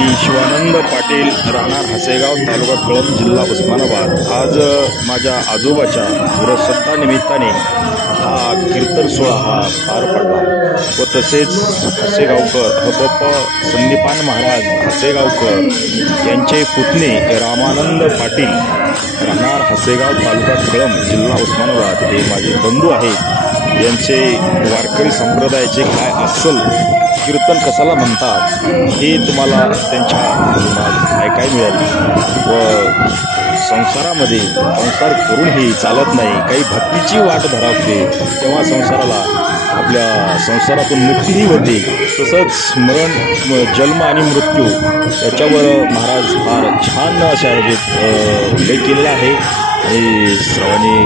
मी शिवानंद पाटील, राहणार हसेगाव, तालुका कळंब, जिल्हा उस्मानाबाद। आज माझ्या आजोबाच्या वृक्षता निमित्ताने हा कीर्तन सोहळा हा पार पडला व तसेच हसेगावकर हबप संदीपान महाराज हसेगावकर यांचे पुतणे रामानंद पाटील, राहणार हसेगाव, तालुका कळंब, जिल्हा उस्मानाबाद हे माझे बंधू आहेत। यांचे वारकरी संप्रदायाचे काय असल कीर्तन कशाला म्हणतात हे तुम्हाला त्यांच्या ऐकायला मिळेल। व संसारामध्ये संसार करूनही चालत नाही, काही भक्तीची वाट धरावते तेव्हा संसाराला आपल्या संसारातून मुक्तीही होते। तसंच मरण, जन्म आणि मृत्यू याच्यावर महाराज फार छान अशा उल्लेख केलेला आहे आणि श्रवणी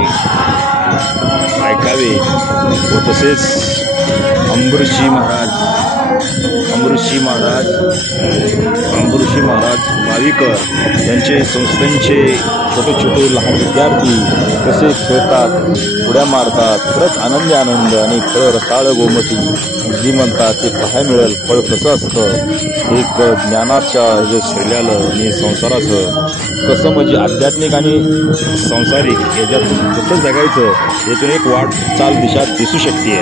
ऐकावे। व तसेच अंबरीशी महाराज भाविकर यांचे संस्थांचे छोटे छोटे लहान विद्यार्थी कसे खेळतात, उड्या मारतात, खरंच आनंद आणि फळ रसाळ गोमती जी म्हणतात ते पाहायला मिळेल। फळ कसं असतं, एक ज्ञानाच्या जे शैल्यालं आणि संसाराचं कसं म्हणजे आध्यात्मिक आणि सांसारिक याच्यातून कसं जगायचं यातून एक वाट चाल दिशा दिसू शकते।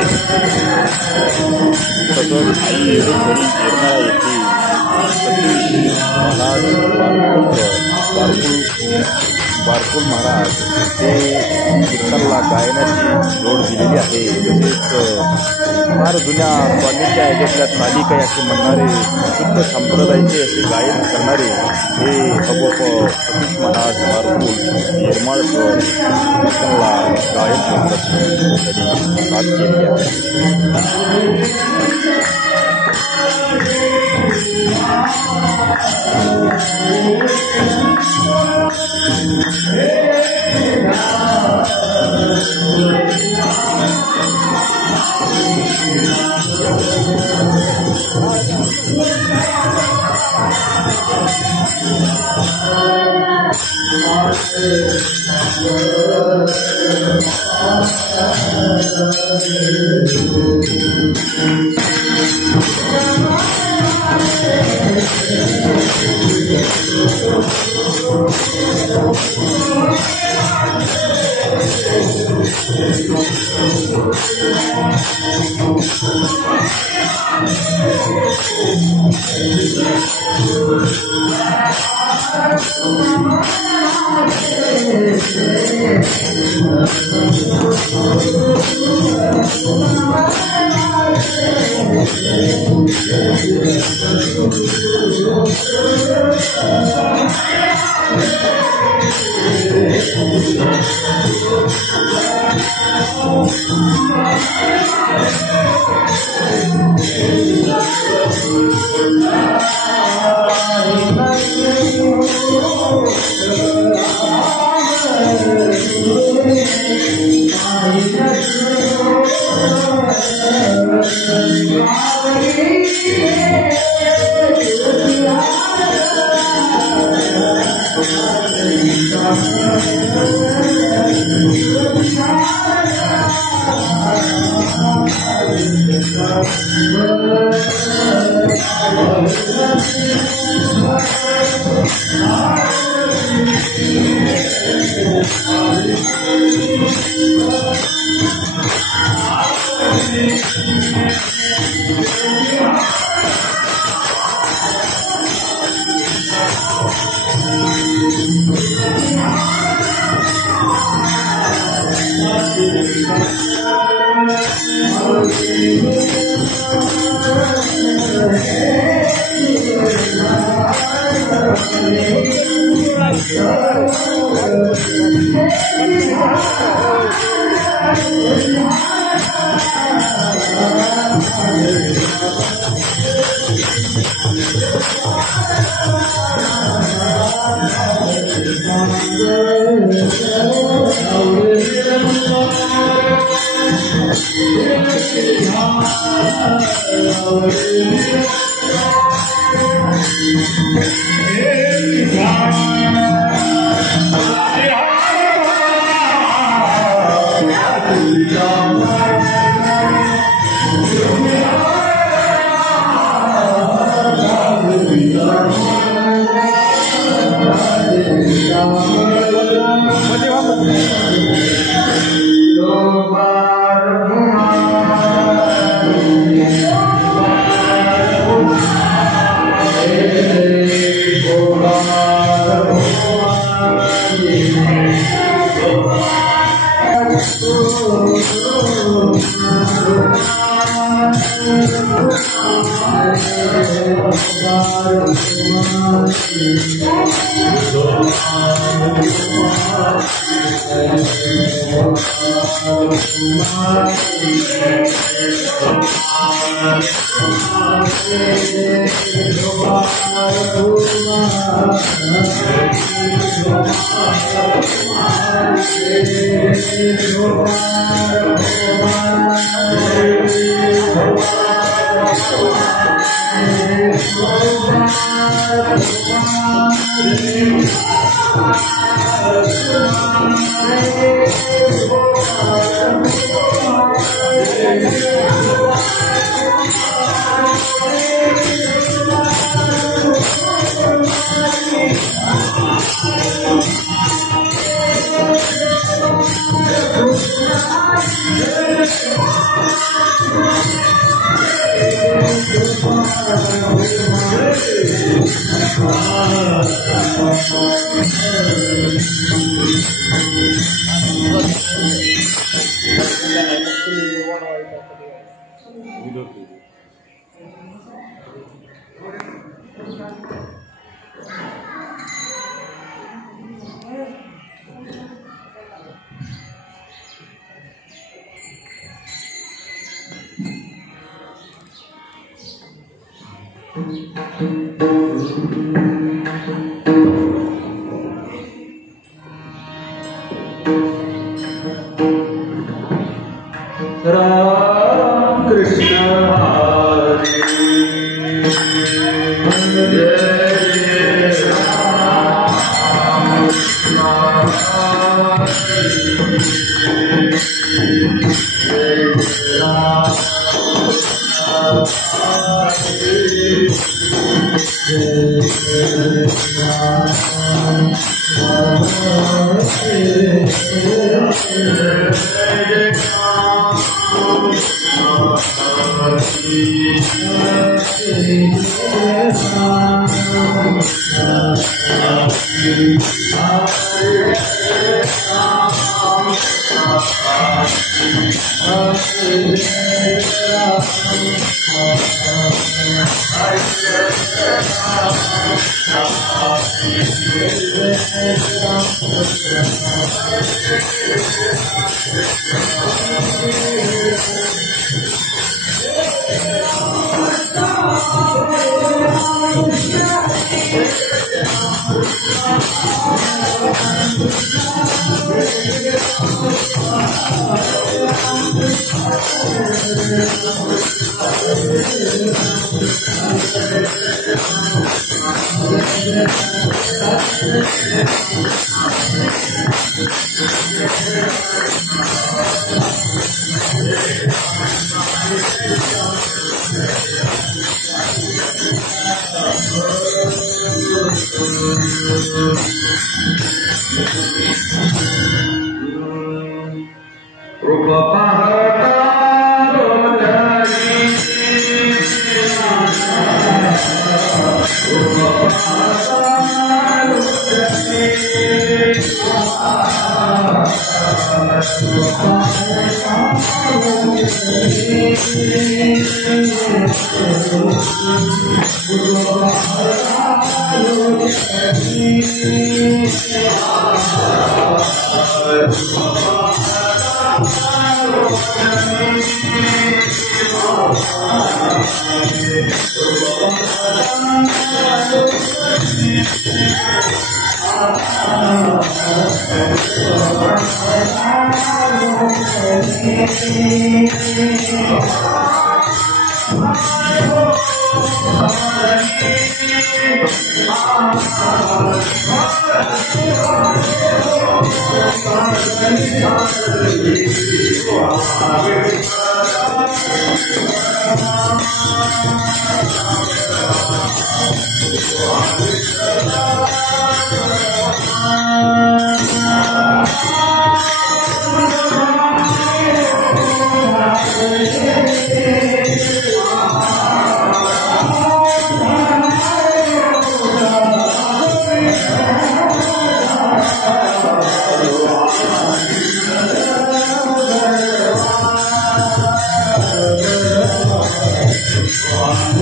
तसंच आई महाराज बारकुल महाराज हे कीर्तनला गायनाची जोड दिलेली आहे। तसेच फार जुन्या कॉलेजच्या ह्याच्यातल्या चाली काही असे म्हणणारे शुद्ध संप्रदायाचे असे गायन करणारे हे हबप सतीश महाराज बारकुल येरमाळकर कीर्तनला गायन करण्याची त्यांनी साथ केली आहे। राम कृष्ण हरे जय राम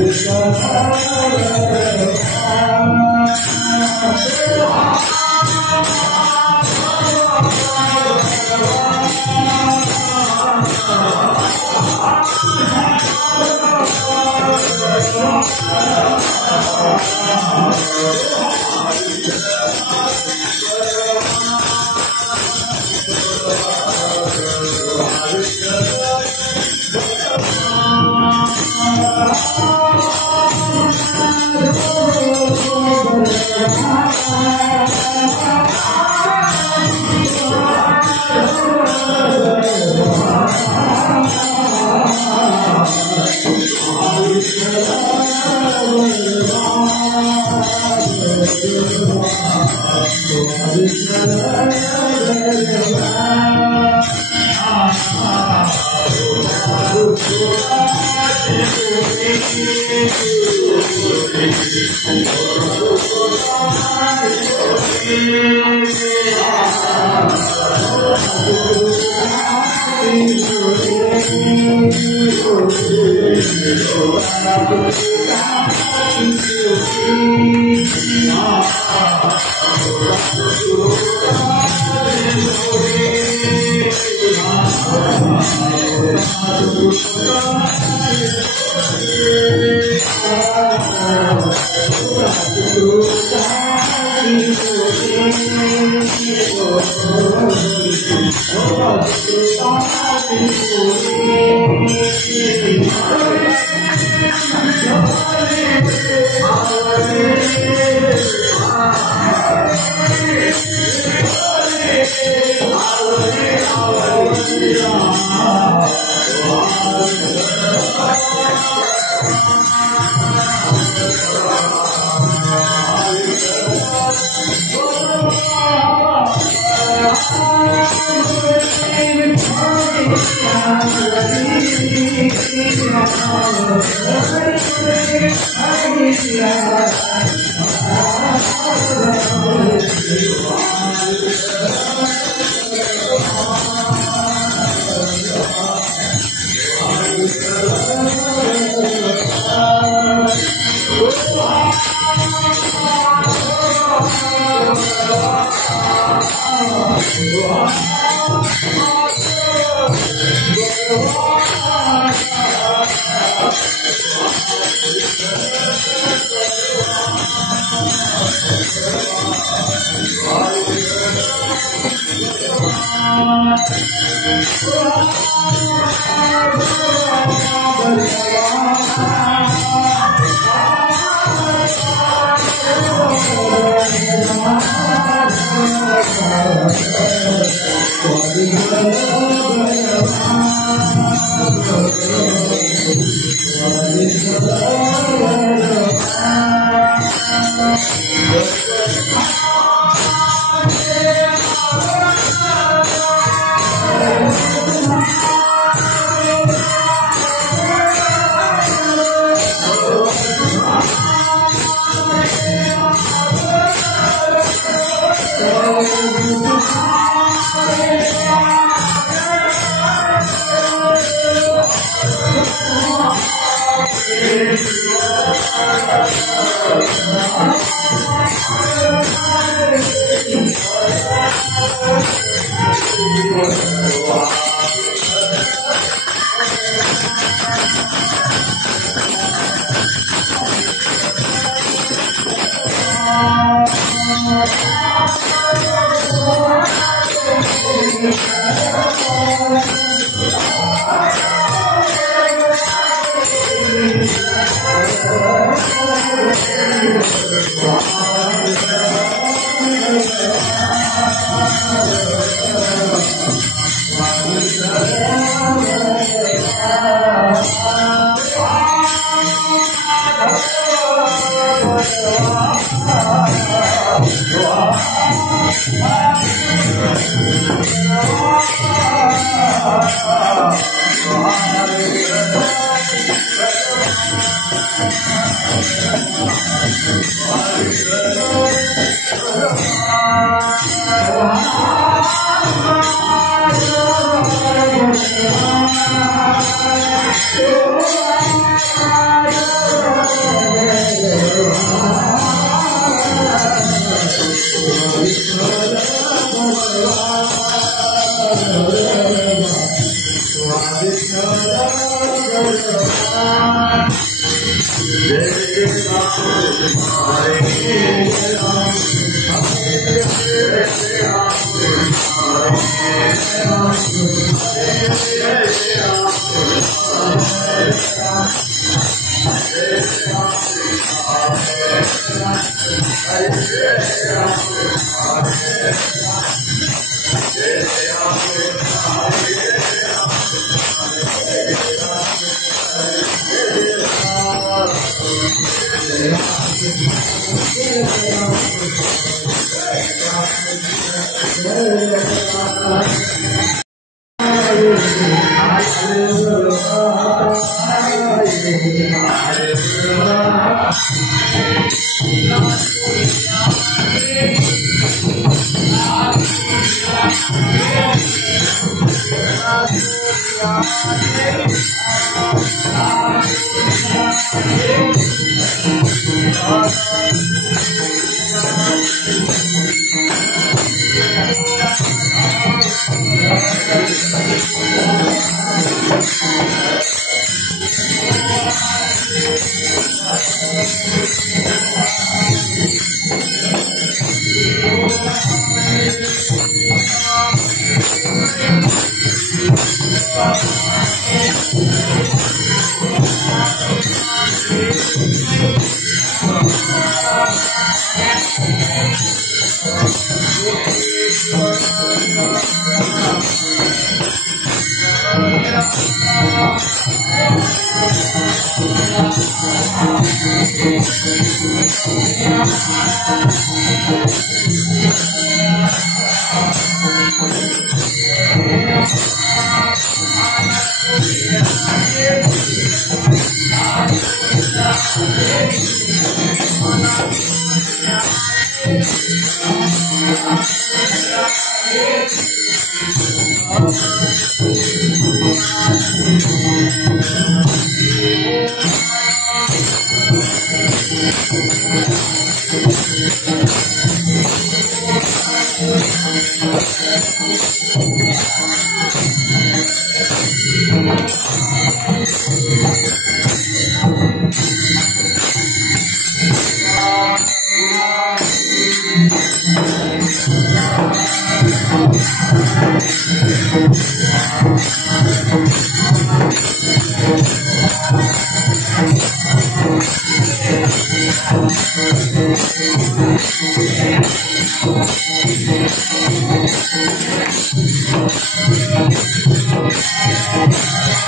Krishna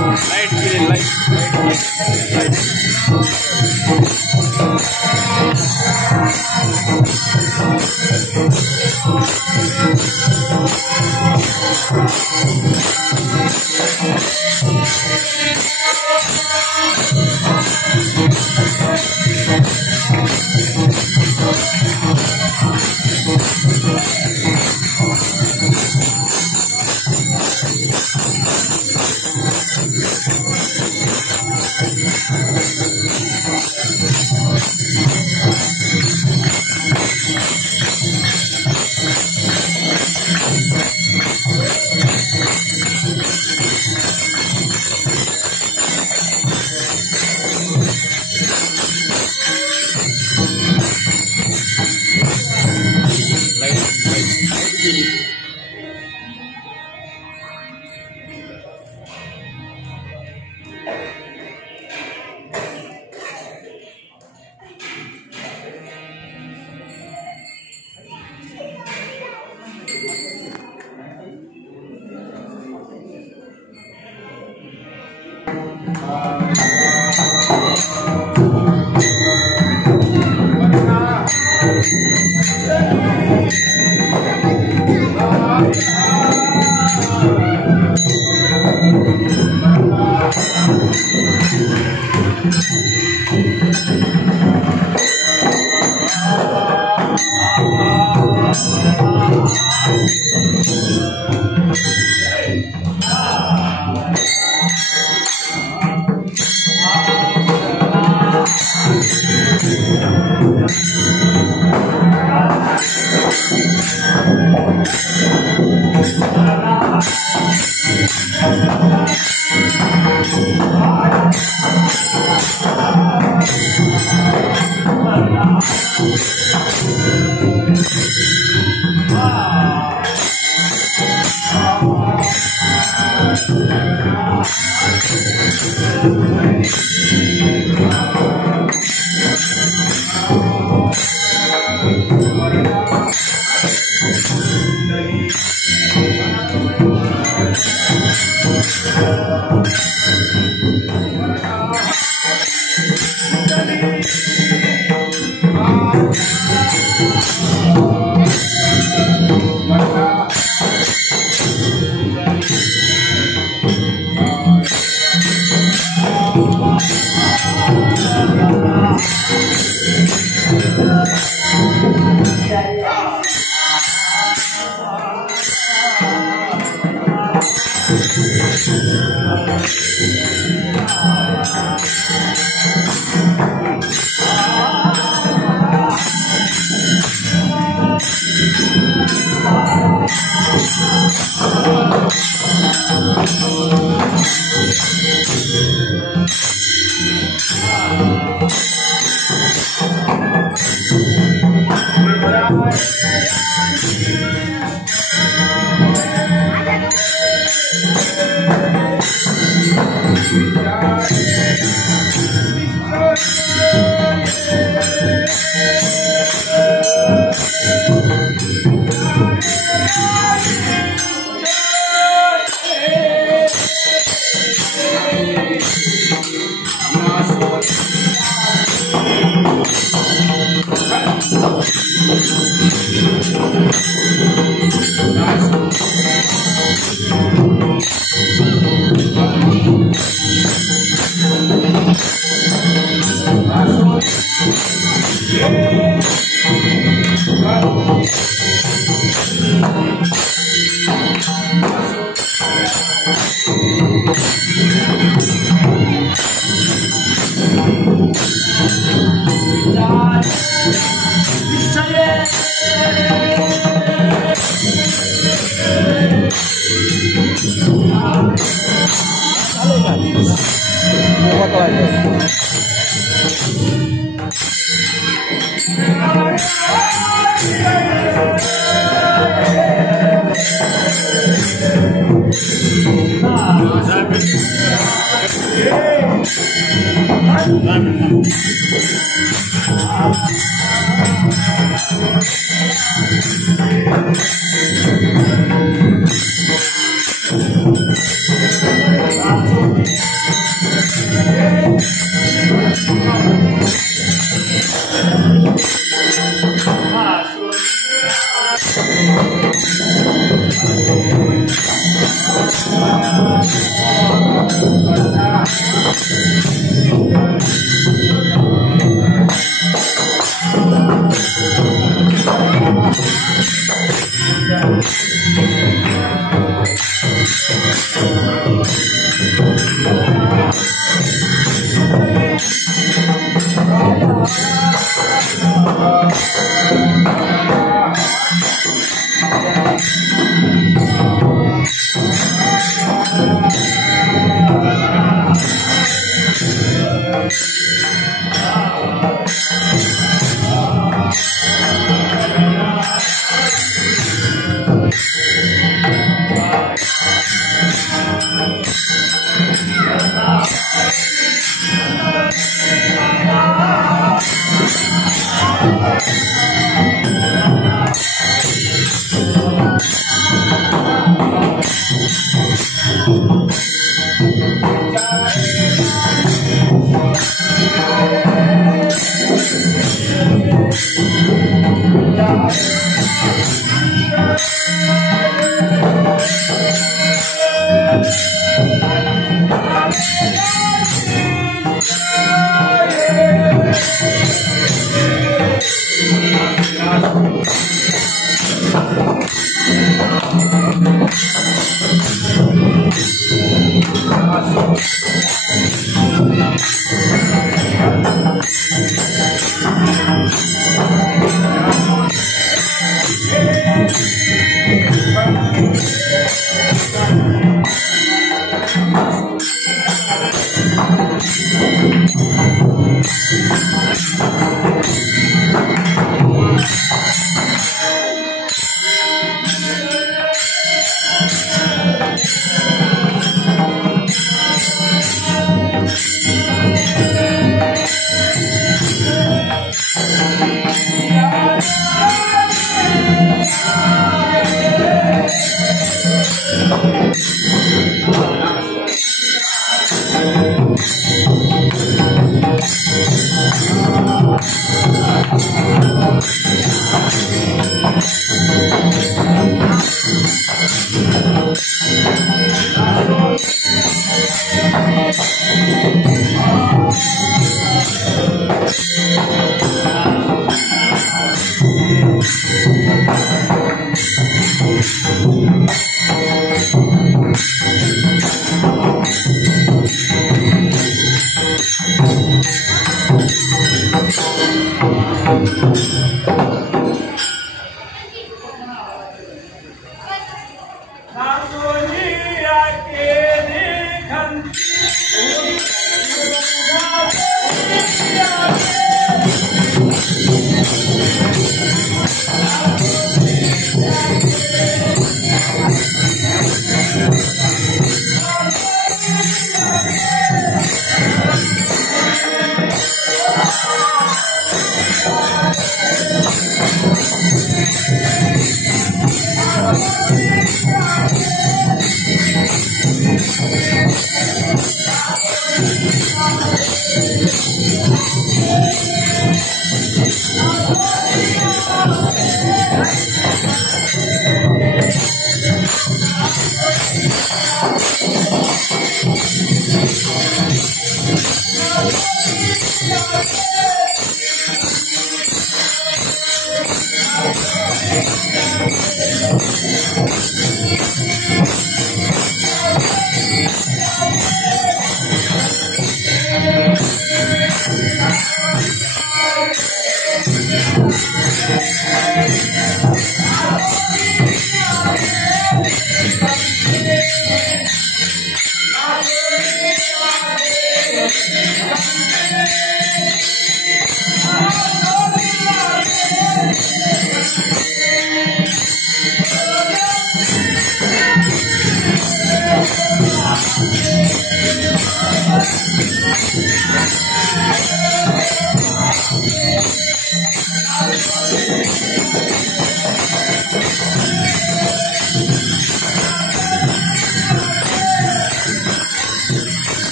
लाइट के लिए लाइट Thank you.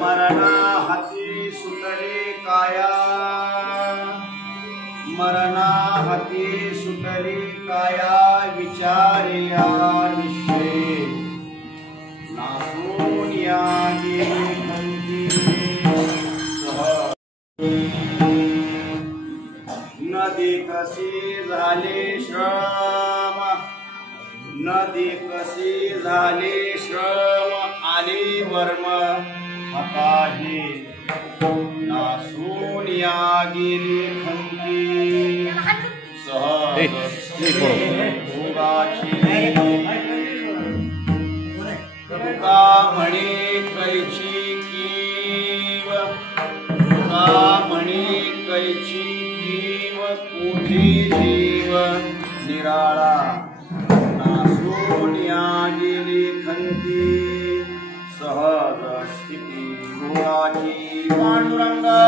मरणा हाती सुटली काया, मरणा हाती सुटली काया, विचारिया निश्चय नासून या गेली खंती सहज. नदी कशी झाली श्रम, नदी कशी झाली श्रम, आली वर्म हाताही नासून या गेली खंती सहज भोगाची. तुका म्हणे कैची कीव, तुका म्हणे कैची कीव, कोठी जीव निराळा नासून या गेली खंती सहज स्थिती भोगाची. पांडुरंगा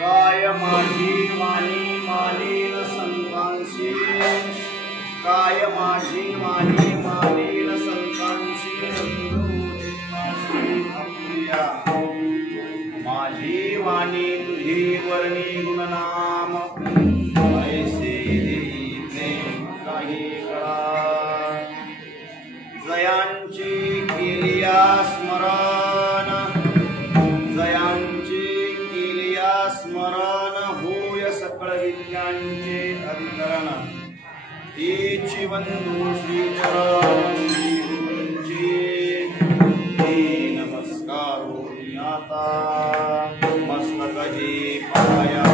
काय माझी वाणी मानील संतांशी, काय माझी वाणी मानील संतांशी, अपुया माझी वाणी तुझी वर्णी गुणनाम, ऐसे देई प्रेम काही कळा. जयांची केलिया स्मरण, जयांची केलिया स्मरण, होय सकळ विद्यांचे अधिकरण. तीची बंधू श्रीचरण श्री गुरूंची, ते नमस्कारो आता मस्तक हे पाया.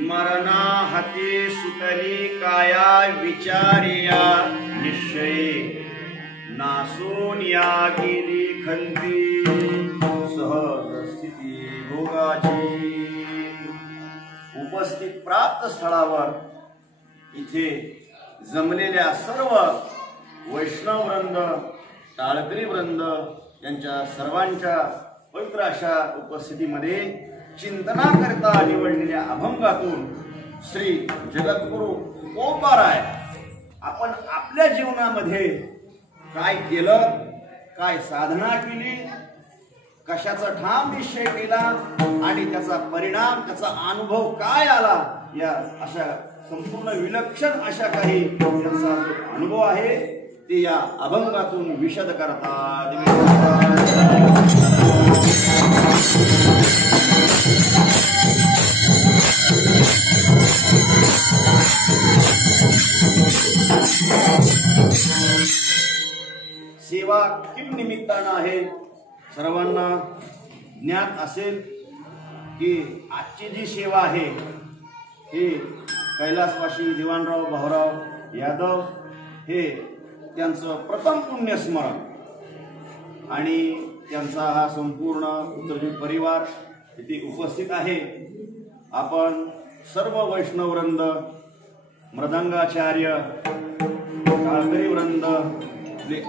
मरणा हाती सुतली काया विचारिया निश्चये नासून या गेली खंती सहज स्थिती भोगाची. उपस्थित प्राप्त स्थळावर इथे जमलेल्या सर्व वैष्णववृंद टाळकरी वृंद यांच्या सर्वांच्या पवित्र अशा उपस्थितीमध्ये चिंतनाकरता निवडलेल्या अभंगातून श्री जगद्गुरु तुकोबाराय आपण आपल्या जीवनामध्ये काय केलं, काय साधना केली, कशाचा ठाम निश्चय केला आणि त्याचा परिणाम, त्याचा अनुभव काय आला, या अशा संपूर्ण विलक्षण अशा काही त्यांचा अनुभव आहे ते या अभंगातून विशद करतात. सेवा किम निमित्तानं आहे. सर्वांना ज्ञात असेल की आजची जी सेवा आहे हे कैलासवासी दिवाणराव भाऊराव यादव हे त्यांचं प्रथम पुण्यस्मरण आणि त्यांचा हा संपूर्ण उत्तरजी परिवार इथे उपस्थित आहे. आपण सर्व वैष्णववृंद, मृदंगाचार्य, टाळकरी वृंद,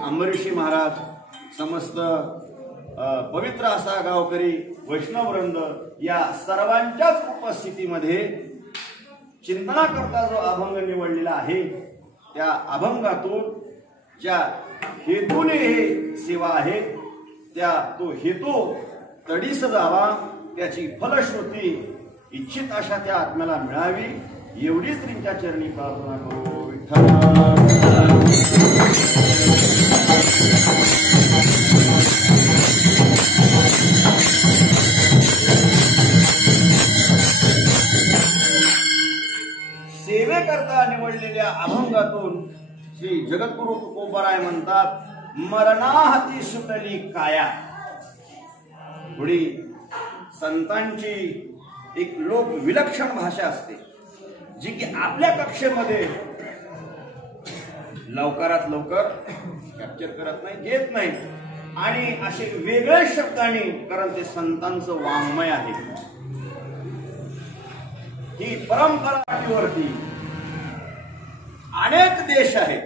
अंबरीशी महाराज, समस्त पवित्र असा गावकरी वैष्णववृंद या सर्वांच्याच उपस्थितीमध्ये चिंतनाकरता जो अभंग निवडलेला आहे त्या अभंगातून ज्या हेतूने हे सेवा आहे त्या तो हेतू तडीस जावा, त्याची फलश्रुती इच्छित अशा त्या आत्म्याला मिळावी एवढीच त्यांच्या चरणी प्रार्थना करू. विठ्ठल सेवेकरता निवडलेल्या अभंगातून श्री जगद्गुरु तुकोबाराय म्हणतात, मरणाहाती सुटली काया. थोडी संतांची एक लोक विलक्षण भाषा असते जी की आपल्या कक्षेमध्ये लवकरात लवकर कॅप्चर करत नाही, घेत नाही आणि असे वेगळ्या शब्दांनी, कारण ते संतांचं वाङ्मय आहे. ही परंपरावरती अनेक देश आहेत,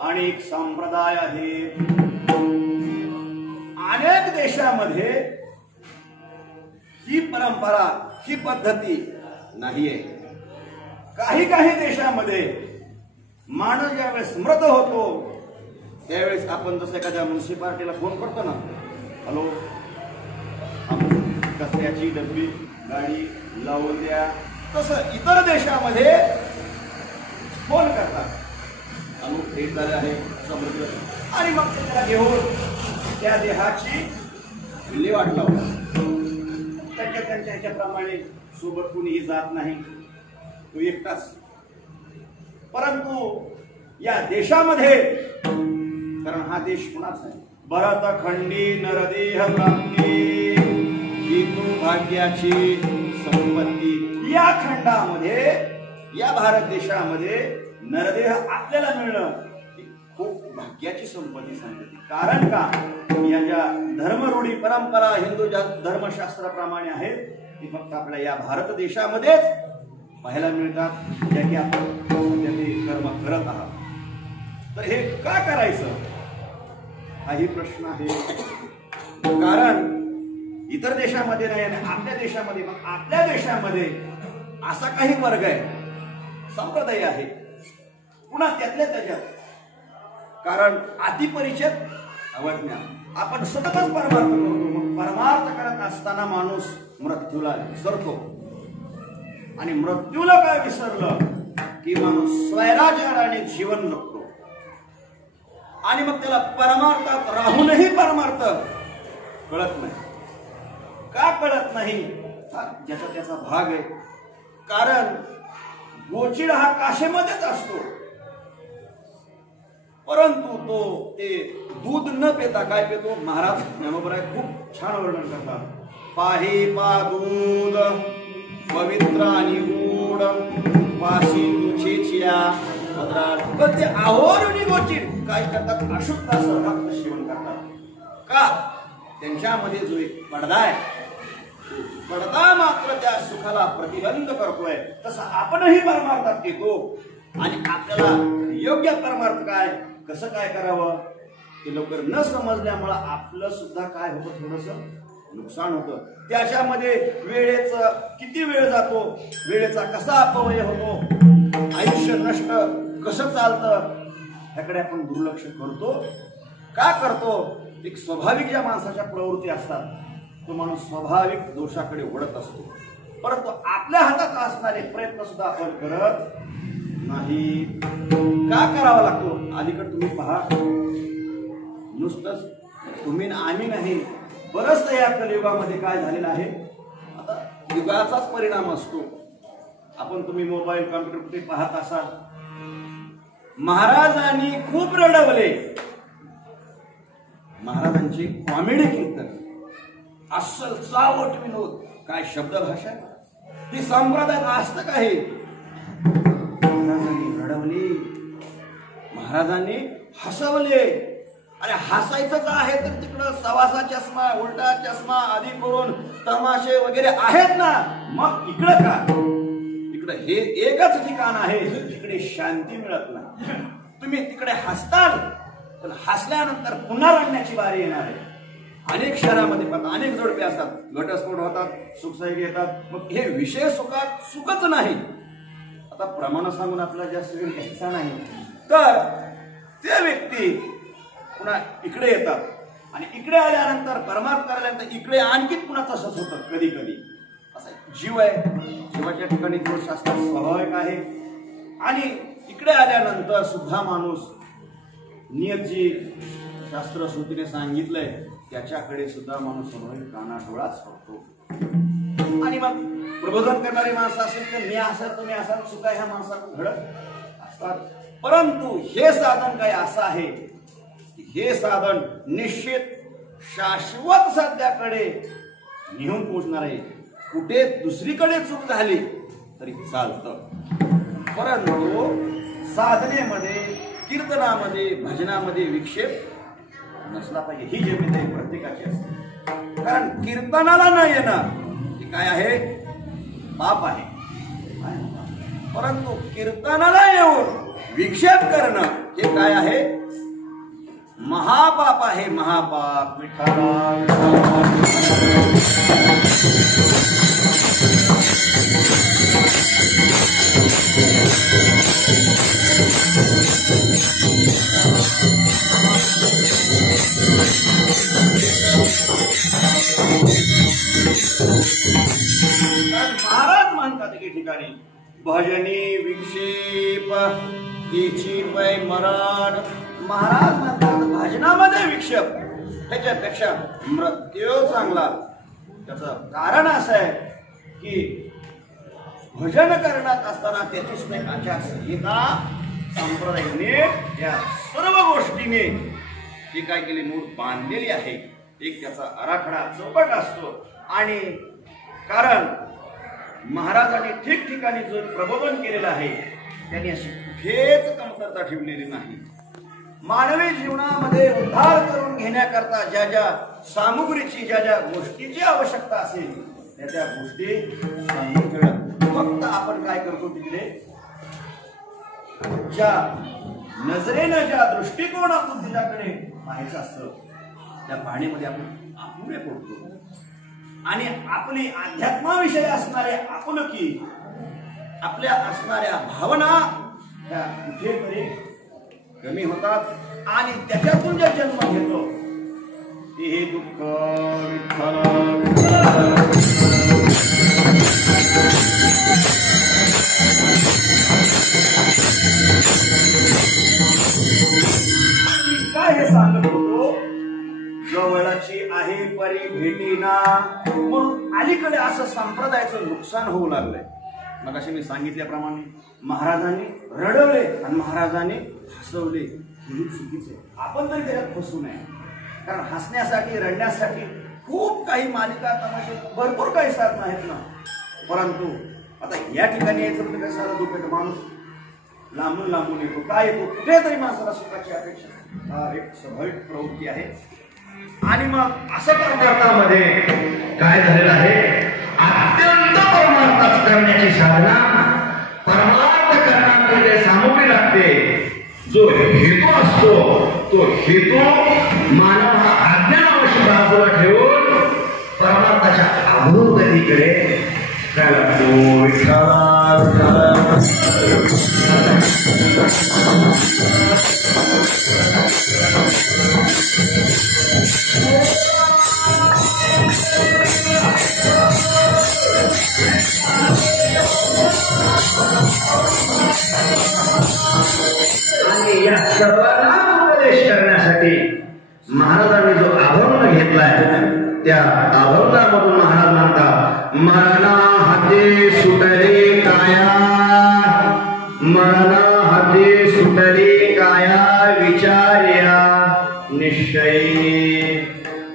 अनेक संप्रदाय आहेत. अनेक देशामध्ये ही परंपरा, ही पद्धती नाहीये. काही काही देशामध्ये माणूस ज्यावेळेस मृत होतो त्यावेळेस आपण जसं एखाद्या म्युन्सिपाल्टीला फोन करतो ना, हॅलो कचऱ्याची डब्बी गाडी लावून द्या, तसं इतर देशामध्ये फोन करतात, अमुक भेट झाले आहे समुद्र, आणि मग त्याला घेऊन त्या देहाची विल्हेवाट लावतात. त्यांच्या ह्याच्याप्रमाणे सोबत कुणीही जात नाही, तो एकटाच. परंतु या देशामध्ये, कारण हा देश कुणाचा आहे, भरतखंडी नरदेह प्राप्ती ही तू भाग्याची संपत्ती. या खंडामध्ये, या भारत देशामध्ये नरदेह आपल्याला मिळणं ही खूप भाग्याची संपत्ती सांगते. कारण का, या ज्या धर्मरूढी परंपरा हिंदू ज्या धर्मशास्त्राप्रमाणे आहेत ती फक्त आपल्या या भारत देशामध्येच पाहायला मिळतात, ज्या की आपण सध्या ते कर्म करत आहात. तर हे का करायचं हाही प्रश्न आहे. कारण इतर देशामध्ये नाही आणि आपल्या देशामध्ये, मग आपल्या देशामध्ये असा काही वर्ग आहे, संप्रदाय आहे, पुन्हा त्यातल्या त्याच्यात कारण अतिपरिचित अवज्ञा, आपण सततच परमार्थ करतो. मग परमार्थ करत असताना माणूस मृत्यूला विसरतो, आणि मृत्यूला काय विसरलं की माणूस स्वैराचाराने जीवन जगतो, आणि मग त्याला परमार्थात राहूनही परमार्थ कळत नाही. का कळत नाही, ज्याचा त्याचा भाग आहे. कारण गोचिड हा काशेमध्येच असतो, परंतु तो ते दूध न पिता काय पितो. महाराज ज्ञानोबराय खूप छान वर्णन करतात, पाही पा दूध पवित्र आणि गोड पाशी तुझेचिया पण ते आहोरुनी गोचिड काय करतात अशुद्ध असं रक्त सेवन करतात का त्यांच्यामध्ये जो एक पडदा आहे पडदा मात्र त्या सुखाला प्रतिबंध करतोय तसं आपणही परमार्थात येतो आणि आपल्याला योग्य परमार्थ काय कसं काय करावं ते लवकर न समजल्यामुळे आपलं सुद्धा काय होतं थोडंसं नुकसान होतं त्याच्यामध्ये वेळेचं किती वेळ जातो वेळेचा कसा अपव्यय होतो आयुष्य नष्ट कसं चालतं ह्याकडे आपण दुर्लक्ष करतो का करतो एक स्वाभाविक ज्या माणसाच्या प्रवृत्ती असतात तो माणूस स्वाभाविक दोषाकडे वळत असतो परंतु आपल्या हातात असणारे प्रयत्न सुद्धा आपण करत नाही का करावा लागतो अलीकडे तुम्ही पहा नुसतंच तुम्ही आम्ही नाही बरंच या कलियुगामध्ये काय झालेलं आहे आता युगाचाच परिणाम असतो आपण तुम्ही मोबाईल कॉम्प्युटर कुठे पाहत असाल महाराजांनी खूप रडवले महाराजांची कॉमेडी कीर्तन अस्सल चावट विनोद काय शब्द भाषा ही संप्रदाय आस्तक आहे महाराजांनी रडवले महाराजांनी हसवले आणि हसायचंच आहे तर तिकडं सवासा चष्मा उलटा चष्मा आधी करून तमाशे वगैरे आहेत ना मग इकडं का इकडे हे एकच ठिकाण आहे तिकडे शांती मिळत नाही तुम्ही तिकडे हसताल पण हसल्यानंतर पुन्हा रडण्याची बारी येणार आहे अनेक शहरामध्ये पण अनेक जोडपे असतात घटस्फोट होतात सुखसाई येतात मग हे विषय सुखात सुखच नाही आता प्रमाण सांगून आपल्याला जास्त वेळ घ्यायचा नाही तर ते व्यक्ती पुन्हा इकडे येतात आणि इकडे आल्यानंतर परमार्थ करायल्यानंतर इकडे आणखी पुन्हा तसंच होतं कधी कधी असा जीव आहे जीवाच्या ठिकाणी दोष शास्त्र स्वाभाविक आहे आणि इकडे आल्यानंतर सुद्धा माणूस नियत जी शास्त्र श्रुतीने सांगितलंय त्याच्याकडे सुद्धा माणूस स्वाभाविक कानाडोळाच करतो आणि मग प्रबोधन करणारी माणसं असेल तर मी असाल तुम्ही असाल सुद्धा ह्या माणसाला घडत असतात परंतु हे साधन काय असं आहे हे साधन निश्चित शाश्वत सध्याकडे नेऊन पोचणार आहे कुठे दुसरीकडे चूक झाली तरी चालतं परंतु साधनेमध्ये कीर्तनामध्ये भजनामध्ये विक्षेप नसला पाहिजे ही जिम्मेदारी प्रत्येकाची असते कारण कीर्तनाला न येणं हे काय आहे पाप आहे परंतु कीर्तनाला येऊन विक्षेप करणं हे काय आहे महापाप आहे महापाप महाराज म्हणतात की ठिकाणी भजनी विक्षेप तिची पै मरण महाराज म्हणतात भजनामध्ये विक्षेप त्याच्यापेक्षा मृत्यू चांगला त्याचं कारण असं आहे की भजन करण्यात असताना त्याची सुद्धा एक आचारसंहिता संप्रदायाने या सर्व गोष्टीने जी काय केली नोट बांधलेली आहे एक त्याचा आराखडा चौकट असतो आणि कारण महाराजांनी ठिकठिकाणी जो प्रबोधन केलेलं आहे त्यांनी अशी कुठेच कमतरता ठेवलेली नाही मानवी जीवनामध्ये उद्धार करून घेण्याकरता ज्या ज्या सामुग्रीची ज्या ज्या गोष्टीची आवश्यकता असेल त्या त्या गोष्टी सांगून ठेवणं फक्त आपण काय करतो तिकडे ज्या नजरेनं ज्या दृष्टिकोनातून तिच्याकडे पाहायचं असतं त्या पाहणीमध्ये आपण अपुरे पडतो आणि आपली अध्यात्माविषयी असणारे आपुलकी आपल्या असणाऱ्या भावना त्या कुठेतरी कमी होतात आणि त्याच्यातून जे जन्म घेतो ते हे दुःख विठ्ठल काय हे सांगत होतो जवळची आहे परी भेटीना म्हणून अलीकडे असं संप्रदायाचं नुकसान होऊ लागलंय मग असे मी सांगितल्याप्रमाणे महाराजांनी रडवले आणि महाराजांनी हसवले हे चुकीचे आपण तरी त्याच्यात फसू नये कारण हसण्यासाठी रडण्यासाठी खूप काही मालिका तमाशे भरपूर काही साधन आहेत ना परंतु आता या ठिकाणी यायचं म्हणजे काय सारा दुःख माणूस लांबून लांबून येतो, काय येतो, कुठेतरी माणसाला सुखाची अपेक्षा, हा एक स्वाभाविक प्रवृत्ती आहे. आणि मग असं परमार्थामध्ये काय झालेलं आहे, अत्यंत परमार्थ करण्याची साधना, परमार्थ करण्यामध्ये सामुग्री लागते. जो हेतू असतो तो हेतू मानव हा अज्ञानावशी बाजूला ठेवून परमार्थाच्या अभूतगतीकडे काय लागतो. आणि या सर्वांना उपदेश करण्यासाठी महाराजांनी जो अभंग घेतलाय त्या अभंगामधून महाराज म्हणतात, मरणा हाते सुटले काया, मरणा हाते सुटले काया, विचार्या निश्चयी,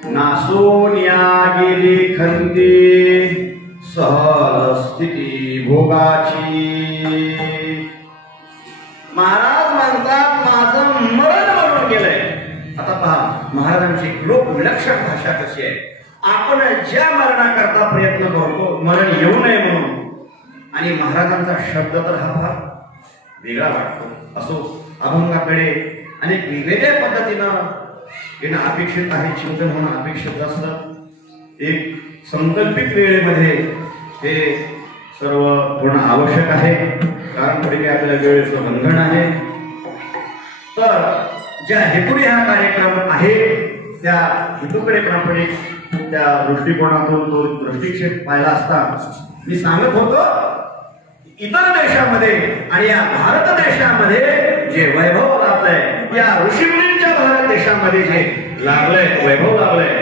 नासोन्या गेली खंती, सहज स्थिती भोगाची. महाराज म्हणतात माझं मरण म्हणून गेलंय. आता पहा महाराजांची लोक विलक्षण भाषा कशी आहे. आपण ज्या मरणाकरता प्रयत्न करतो मरण येऊ नये म्हणून, आणि महाराजांचा शब्द तर हा फार वेगळा वाटतो. असो, अभंगाकडे अनेक वेगवेगळ्या पद्धतीनं येणं अपेक्षित आहे, चिंतन होणं अपेक्षित असतं. एक संकल्पित वेळेमध्ये हे सर्व होणं आवश्यक आहे, कारण पुढे आपल्याला वेळेचं बंधन आहे. तर ज्या हेतूने हा कार्यक्रम आहे त्या हेतूकडे प्रामाणिक त्या दृष्टिकोनातून तो दृष्टिक्षेप पाहिला असता मी सांगत होतो, इतर देशामध्ये आणि या भारत देशामध्ये जे वैभव लाभलंय, या ऋषीमुनींच्या भारत देशामध्ये जे लाभलंय वैभव लाभलंय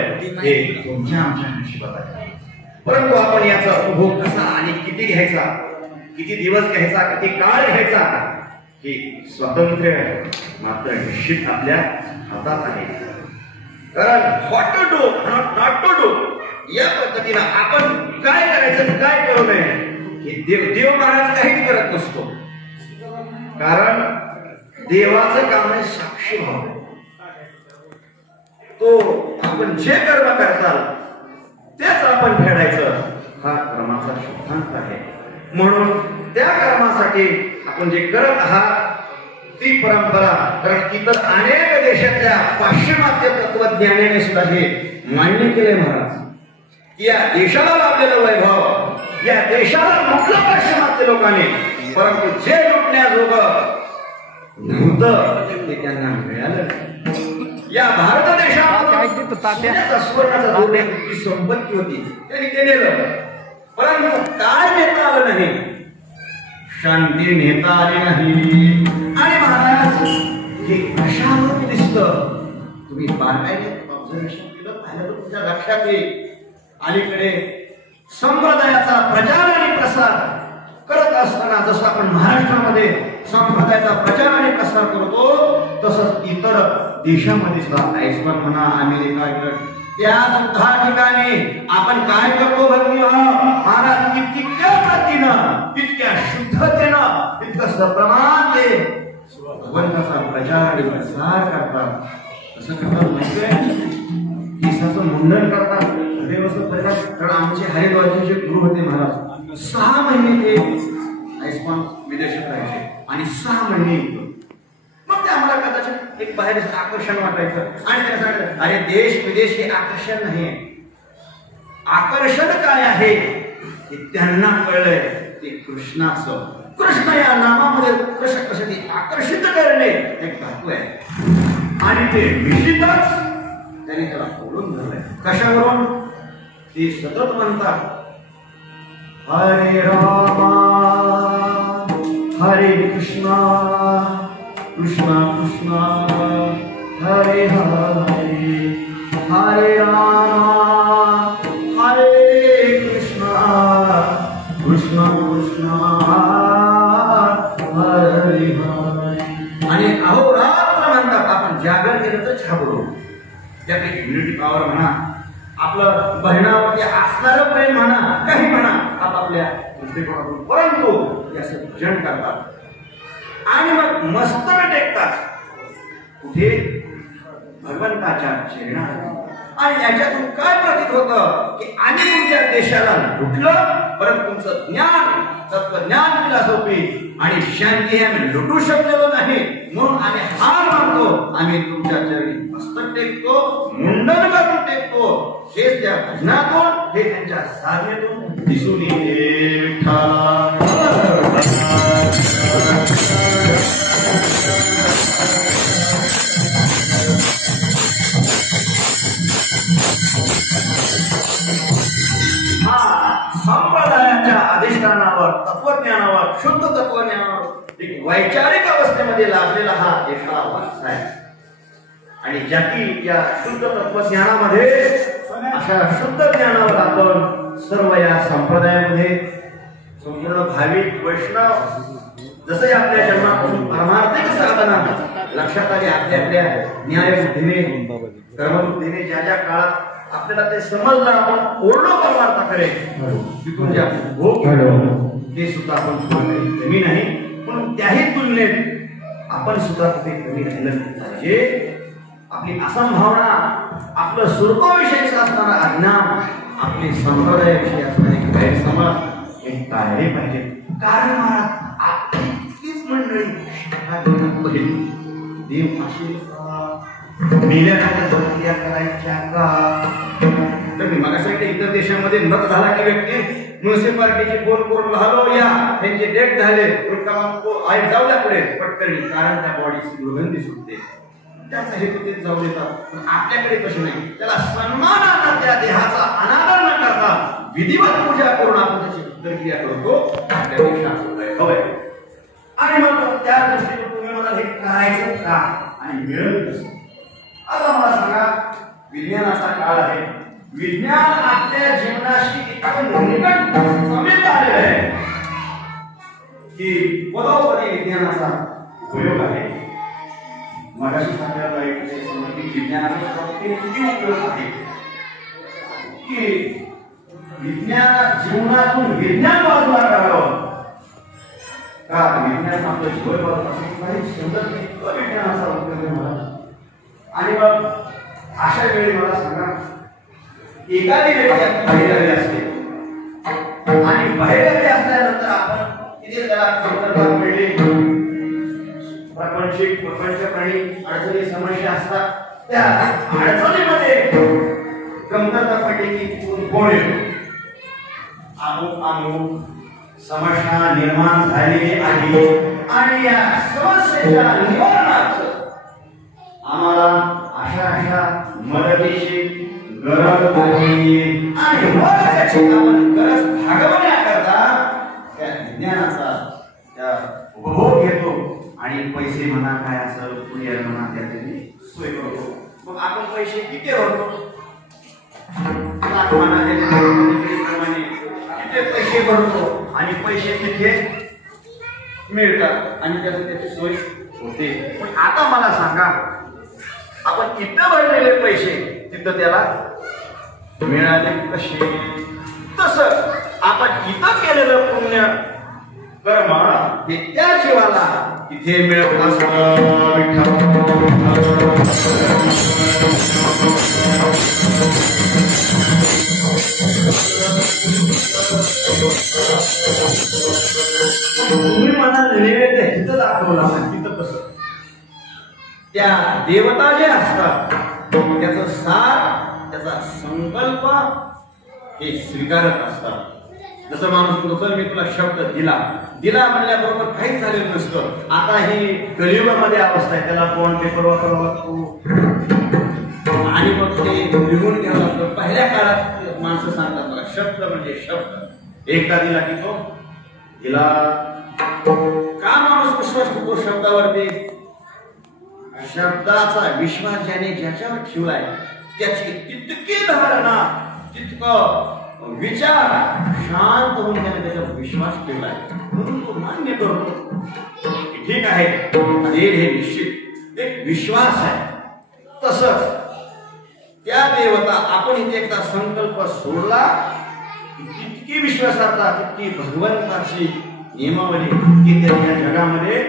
हे तुमच्या आमच्या नशिबात आहे. परंतु आपण याचा उपभोग कसा आणि किती घ्यायचा, किती दिवस घ्यायचा, किती काळ घ्यायचा, ही स्वातंत्र्य मात्र निश्चित आपल्या हातात आहे. कारण what to do not to do या पद्धतीनं आपण काय करायचं काय करू नये हे देव महाराज काहीच करत नसतो. कारण देवाचं काम आहे साक्षी भाव. तो आपण जे कर्म करताल तेच आपण फेडायचं, हा कर्माचा सिद्धांत आहे. म्हणून त्या कर्मासाठी आपण जे करत आहात ती परंपरा, कारण इतर अनेक देशातल्या पाश्चिमात्य तत्वज्ञानाने सुद्धा हे मान्य केले महाराज, की या देशाला लाभलेलं वैभव, या देशाला लुटलं पाश्चिमात्य लोकांनी, परंतु जे लुटण्याजोगं नव्हतं ते त्यांना मिळालं. या भारत देशात स्वर्णाचा जोड इतकी संपत्ती होती, त्यांनी ते नेलं, परंतु काय नेता आलं नाही, शांती नेता आली नाही. आणि महाराज हे कशावर दिसतं, तुम्ही बारकाईने ऑब्झर्वेशन केलं पाहिलं तर तुमच्या लक्षात येईल. अलीकडे संप्रदायाचा प्रचार आणि प्रसार करत असताना जसं आपण महाराष्ट्रामध्ये संप्रदायाचा प्रचार आणि प्रसार करतो, तसंच इतर देशामध्ये सुद्धा आयसलँड म्हणा, अमेरिका, त्या सुद्धा ठिकाणी आपण काय करतो महाराज, तितक्या प्रतीनं, तितक्या शुद्धतेनं, तितकं सप्रमाण ते भगवंताचा प्रचार आणि प्रसार करतात. असं करतात म्हणजे केसाचं मुंडन करतात, कारण आमचे हरिद्वारचे जे गुरु होते महाराज 6 महिने ते आयुष्मान विदेशात राहायचे आणि 6 महिने मग ते आम्हाला कदाचित एक बाहेर आकर्षण वाटायचं. आणि त्याला सांगितलं, अरे देश विदेश हे आकर्षण नाही, आकर्षण काय आहे हे त्यांना कळलंय, ते कृष्णाचं. कृष्ण या नामामध्ये कसं ते आकर्षित करणे एक धातू आहे आणि ते निश्चितच त्यांनी त्याला बोलून धरलंय. कशावरून ते सतत म्हणतात, हरे रामा हरे कृष्णा कृष्णा कृष्णा हरे हरे, हरे रामा हरे कृष्णा कृष्णा कृष्णा हरे हरे. आणि अहोरात्र म्हणतात. आपण जागर केलं तर छाबडू, त्यापैकी इम्युनिटी पॉवर म्हणा, आपलं बहिणावरती असणारं प्रेम म्हणा, काही म्हणा, आपापल्या दृष्टिकोनातून, परंतु याचं पूजन करतात आणि मग मस्तक टेकतात कुठे? भगवंताच्या चरणात. आणि याच्यातून काय प्रतीत होतं की आम्ही तुमच्या देशाला लुटलं, परंतु तुमचं ज्ञान, तत्वज्ञान फिलॉसॉफी आणि शांती हे आम्ही लुटू शकलेलो नाही, म्हणून आम्ही हार मानतो, आम्ही तुमच्या चरणी मस्तक टेकतो, मुंडन करून टेकतो. हेच त्या भजनातून, हे त्यांच्या साधनेतून दिसून येते. संप्रदायाच्या अधिष्ठानावर, तत्वज्ञानावर, शुद्ध तत्वज्ञानावर एक वैचारिक अवस्थेमध्ये लाभलेला हा एखादा वारसा आहे. आणि ज्याची या शुद्ध तत्वज्ञानामध्ये, अशा शुद्ध ज्ञानावर आपण सर्व या संप्रदायामध्ये संपूर्ण भाविक वैष्णव, जसे आपल्या जन्मापासून परमार्थिक साधना लक्षात आली, आपल्या न्यायबुद्धीने, कर्मबुद्धीने ज्या ज्या काळात आपल्याला ते समजलं, आपण ओरडो परमार्थाकडे, तिथून जे आपण भोग घेतो ते सुद्धा आपण कमी नाही, पण त्याही तुलनेत आपण सुद्धा तिथे कमी राहिलं पाहिजे. आपली असंभावना, आपलं स्वरूपाविषयीचं असणारा अज्ञान, आपली संप्रदायाविषयी असणारे गैरसमज हे टाळले पाहिजे. कारण आपली इतकीच मंडळी देव अशी मेल्यानंतर करायच्या का? तर मी मला सांगितलं, इतर देशामध्ये मत झाला की व्यक्ती म्युन्सिपालिटीची फोन करून हॅलो या, त्यांचे डेट झाले, जाऊया पुढे पटकन, कारण त्या बॉडीची दुर्गंधी सुटते. त्याचा हेतू ते जाऊ देतात. पण आपल्याकडे कशी नाही, त्याला सन्मानाचा, त्या देहाचा अनादर न करता विधिवत पूजा करून आपण त्याची प्रक्रिया करतो. आपल्या देशात आणि मग त्या दृष्टीने तुम्ही मला हे करायचं का आणि मिळत कसं? आता मला सांगा, विज्ञानाचा काळ आहे, विज्ञान आपल्या जीवनाशी इतकं निकट समीप आलेलं आहे की पदोपदी विज्ञानाचा उपयोग आहे. मगाशी सांगायला विज्ञानाचा किती उपयोग आहे की विज्ञान जीवनातून विज्ञान बाजूला करावं का? विज्ञान आपलं जीवन बाजूला काही सुंदर विज्ञानाचा उपयोग आहे मला. आणि मग अशा वेळी मला सांगा, एखादी व्यक्ती बाहेर असते आणि बाहेर असल्यानंतर आपण तिथे त्याला कमतरता मिळते, प्रपंच प्राणी अडचणी समस्या असतात, त्या अडचणीमध्ये कमतरता पडली की कोण येतो? अमुक समस्या निर्माण झाली आहे आणि या समस्येच्या निवारणार्थ आम्हाला अशा मदतीची गरज आहे. आणि मग त्याची आपण गरज भागवण्याकरता त्या विज्ञानाचा त्या उपभोग घेतो आणि पैसे म्हणा, काय असेल पुढे म्हणा, त्याची सोय करतो. मग आपण पैसे किती भरतो? किती पैसे भरतो आणि पैसे तिथे मिळतात आणि त्याची सोय होते. पण आता मला सांगा, आपण इथं भरलेले पैसे तिथं त्याला मिळाले कसे? तसं आपण इथं केलेलं पुण्य कर्म हे त्या जीवाला तिथे मिळत असतं. तुम्ही मला नैवेद्य तिथं दाखवला, तिथं कसं? त्या देवता जे असतात त्याचं सार, त्याचा संकल्प हे स्वीकारत असतात. जसं माणूस म्हणतो, मी तुला शब्द दिला म्हणल्याबरोबर काहीच झालेलं नसतं. आता ही कलियुगामध्ये अवस्था आहे, त्याला कोण पेपर वापरावा लागतो आणि मग ते लिहून घ्यावं लागतं. पहिल्या काळात माणसं सांगतात मला शब्द म्हणजे शब्द, एकदा दिला की तो दिला. का माणूस विश्वास ठेवतो शब्दावरती? शब्दाचा विश्वास ज्याने ज्याच्यावर ठेवलाय त्याची तितकी धारणा, तितकं विचार शांत होऊन त्याने त्याच्यावर विश्वास ठेवलाय, म्हणून तो मान्य करतो. ठीक आहे, हे निश्चित एक विश्वास आहे. तसंच त्या देवता आपण इथे एकदा संकल्प सोडला की जितकी विश्वासार्हता तितकी भगवंताची नियमावली की त्या जगामध्ये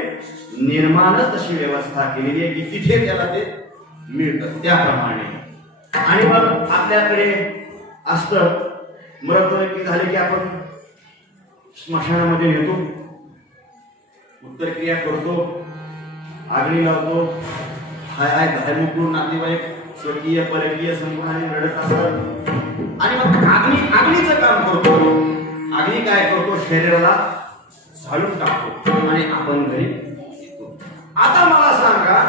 निर्माणच तशी व्यवस्था केलेली आहे की तिथे त्याला ते मिळतं त्याप्रमाणे. आणि मग आपल्याकडे असतं मृत झाले की आपण स्मशानामध्ये नेतो, उत्तरक्रिया करतो, आगणी लावतो. हाय धार्मिक नातेवाईक स्वकीय परकीय संबंधाने रडत असतात. आणि मग आगणीचं काम करतो. आगणी काय करतो, शरीराला झाडून टाकतो आणि आपण घरी येतो. आता मला सांगा,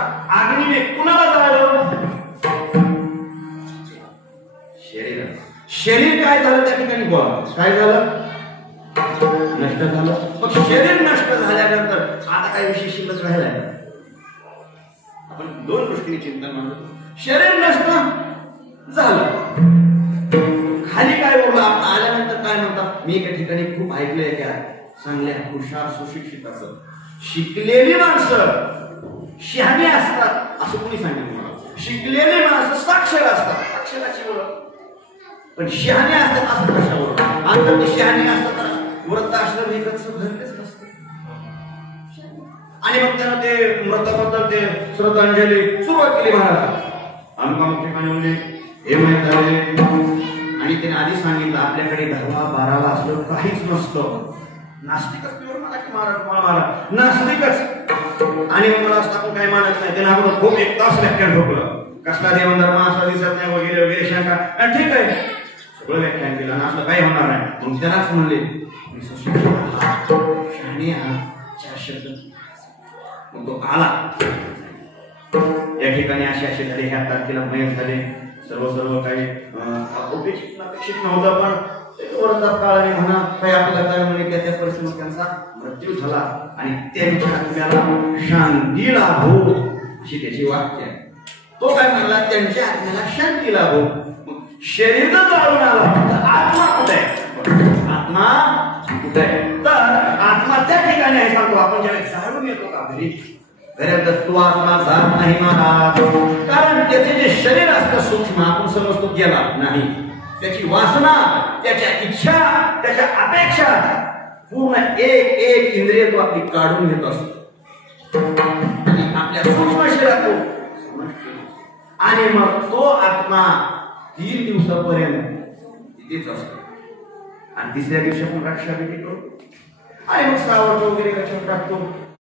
आगणीने कुणाला जाळलं? शरीर काय झालं त्या ठिकाणी बोला, काय झालं? नष्ट झालं. मग शरीर नष्ट झाल्यानंतर आता काय विशेष शिल्लक राहिलाय? आपण दोन गोष्टींनी चिंतन मांडतो. शरीर नष्ट झालं, खाली काय बोललं? आपण आल्यानंतर काय म्हणतात? मी एका ठिकाणी खूप ऐकलंय त्या चांगल्या हुशार सुशिक्षित असं शिकलेली माणसं शहाणी असतात असं कोणी सांगितलं मला? शिकलेली माणसं साक्षर असतात, अक्षराची ओळख, पण शहाणे असतात असं कशावर? आता ते शहाणे असतात वृद्धाश्रम हे कसं घरलेच नसतं. आणि मग त्यानं ते मृताबद्दल ते श्रद्धांजली सुरुवात केली महाराज. अमुक ठिकाणी म्हणजे हे माहीत झाले आणि त्याने आधी सांगितलं आपल्याकडे 10-12 असलं काहीच नसतं. नास्तिकच प्युअर मला की महाराज नास्तिकच. आणि मग मला असं आपण काही मानत नाही. त्यानं आपण खूप 1 तास व्याख्यान ठोकलं. कसला देवधर्म असा दिसत नाही वगैरे वगैरे शंका. ठीक आहे, सगळं व्याख्यान केलं ना, असलं काही होणार नाही. मग त्यालाच म्हणले शहाणे चार शब्द. मग तो आला या ठिकाणी असे झाले, ह्या तारखेला मयत झाले, सर्व काही अपेक्षित नव्हतं. पण वरदान काळाने म्हणा काही अपघाताने म्हणे त्या परिस्थितीत त्यांचा मृत्यू झाला आणि त्यांच्या आत्म्याला शांती लाभो अशी त्याची वाक्य आहे. तो काय म्हणला? त्यांच्या आत्म्याला शांती लाभो. शरीर जाळून आला तर आत्मा कुठे आहे? आत्मा कुठे आहे? तर आत्मा त्या ठिकाणी आहे. सांगतो आपण ज्यावेळेस जाळून येतो का घरी, घरात तो आत्मा जात नाही महाराज. कारण त्याचे जे शरीर असतं सूक्ष्म आपण समजतो गेला नाही. त्याची वासना, त्याच्या इच्छा, त्याच्या अपेक्षा पूर्ण एक इंद्रिय तो आपली काढून घेत असतो आणि आपल्या सूक्ष्म शरीरात. आणि मग तो आत्मा 3 दिवसापर्यंत तिथेच असतो आणि तिसऱ्या दिवशी आपण रक्षा भेटी करतो आणि मग श्रावण वगैरे रक्षा टाकतो.